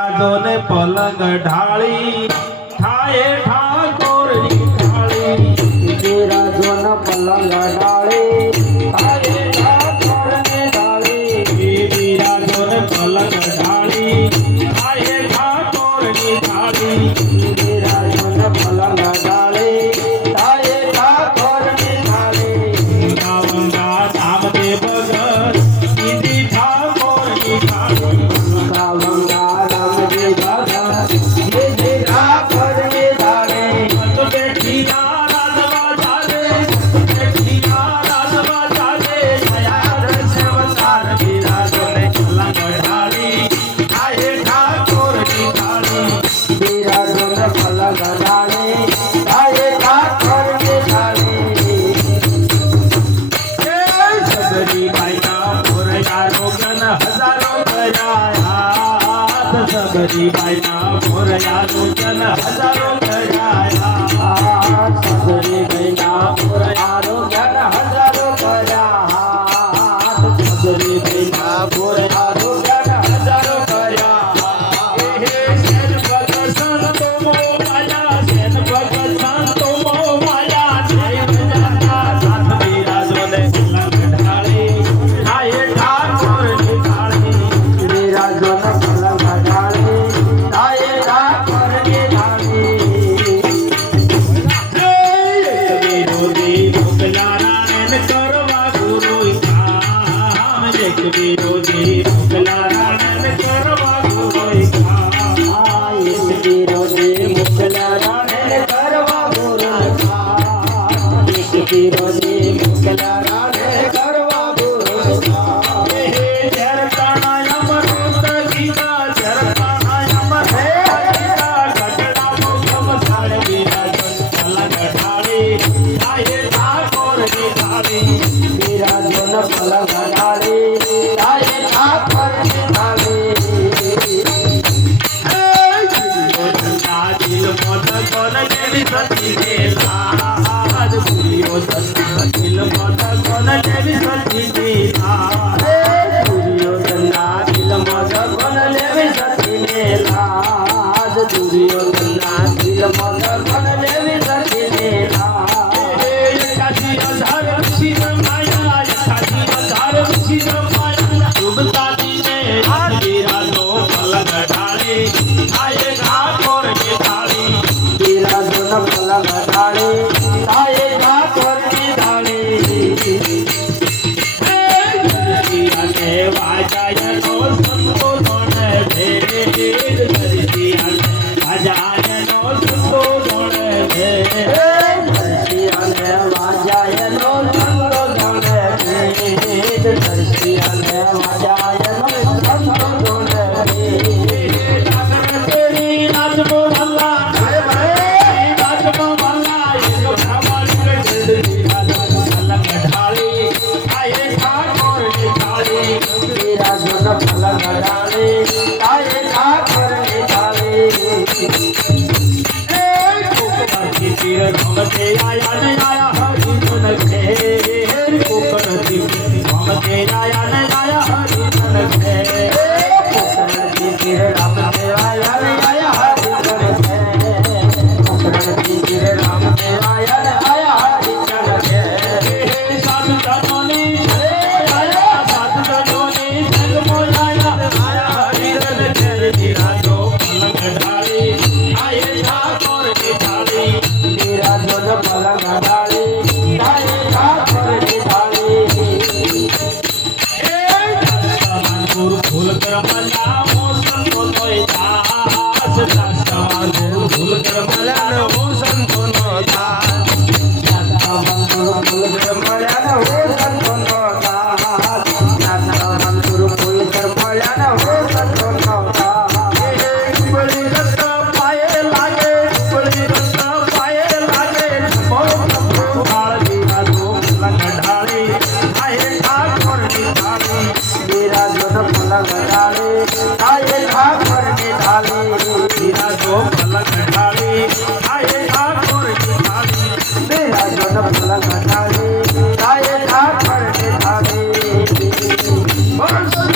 જોને પલંગ ઢાળી થાય ઠાકોરની ઢાળી બિરાજોન પલંગ ઢાળી થાય ઠાકોરની ઢાળી બિરાજોને પલંગ ઢાળી થાય ઠાકોરની ઢાળી બિરાજોન પલંગ ઢાળી થાય ઠાકોરની ઢાળી ગંગા નામદેવ ભગત કીધી ઠાકોરની ઢાળી ગંગા રામદેવ ભગત કીધી ઠાકોરની ઢાળી તો બેઠી ના રાજવા ચાલે બેઠી ના રાજવા ચાલે દયા સેવતાર બિરાજોને પલંગ ઢાળી થાય ઠાકોરની ઢાળી બિરાજોન પલંગ ઢાળી થાય ઠાકોરની ઢાળી સબરી બાઈના મોરયાનો જ્ઞાન હજારો કર્યા સબરી બાઈના મોરયાનો જ્ઞાન હજારો કર્યા સદરી ભાઈના પુરારો જ્ઞાન હજારો કર્યા સદરી ભાઈના પુરારો જ્ઞાન હજારો કર્યા હે સેન ભગત સંતો મોમાયા સેન ભગત સંતો મોમાયા જય બજાતા સાથ બિરાજોને પલંગ ઢાળી થાય ઠાકોરની ઢાળી બિરાજોન પલંગ ઢાળી થાય ઠાકોરની ઢાળી વિરોધી મોકલારાયણ કરવા ગુરુ કામ એક વિરોધી મોકલારાયણ કરવા ગુરુ કામ એક વિરોધી મુકલારાને કરવા ગુરુ એક વિરોધી મુકલારાને કરવા ગુરુ ચરતાના અમૃત ગીતા ચરતાના અમૃત ગીતા કટડા મોગમ સાળ વિરાજન પલંગ ઢાળી થાય ઠાકોરની ઢાળી બિરાજોન પલંગ ઢાળી થાય ઠાકોરની ઢાળી દિલ મોત કોન જેવી સતી દેલાદ પુરીઓ સતી દિલ મોત કોન જેવી સતી દેલાદ દુર્યોધનના દિલમાં જગન લેવી સતીને લાજ દુર્યોધનના દિલમાં જગન લેવી સતીને લાજ એકાથી અધાર ઋષિ રમાયા એકાથી અધાર ઋષિ રમાયા ડૂબતાજીને બિરાજો પલંગ ઢાળી થાય ઠાકોરની ઢાળી બિરાજોન પલંગ ઢાળી થાય ઠાકોરની ઢાળી અને વાજાયનો સંતો ધોણે ભેદ ધરતી અને વાજાયનો સંતો ધોણે ભેદ ધરતી અને વાજાયનો સંતો ધોણે ભેદ ધરતી અને વાજાયનો સંતો ધોણે ભેદ તેરી નાચમો ભલ્લા નાચમો ભલ્લા એક ભ્રમણ જડતી પલંગ ઢાળી આયે ઠાકોરની ઢાળી બિરાજોન પલંગ ઢાળી થાય ઠાકોરની ઢાળી કોકણથી પીર ભમતે આયા ને આયા હરિજન ઘેર કોકણથી પીર ભમતે આયા ને આયા હરિજન ઘેર કોકણથી પીર રામદેવ આયા ને આયા હરિજન ઘેર કોકણથી પીર રામદેવ આયા ને આયા હરિજન ઘેર સાધુ જનોની આયા સાધુ જનોની સંગ મોલાયા આયા હરિજન ઘેર બિરાજો પલંગ ઢાળી આયે ઠાકોરની ઢાળી બિરાજોન પલંગ ઢાળી થાય ઠાકોરની ઢાળી ગુરુ ભૂલ કરમલા મોસન તો તોય દાસ દાસવાન ગુરુ ભૂલ કરમલા મોસન તો નો દાસ ગુરુ ફૂલ મળ્યા હો સંતોનો દાસ નાના ગુરુ ફૂલ મળ્યા હો સંતોનો દાસ બળી રસ્તા પાયે લાગે બળી રસ્તા પાયે લાગે મો પ્રભુ કાળ બિરાજો પલંગ ઢાળી આયે ઠાકોરની ઢાળી બિરાજોન પલંગ ઢાળી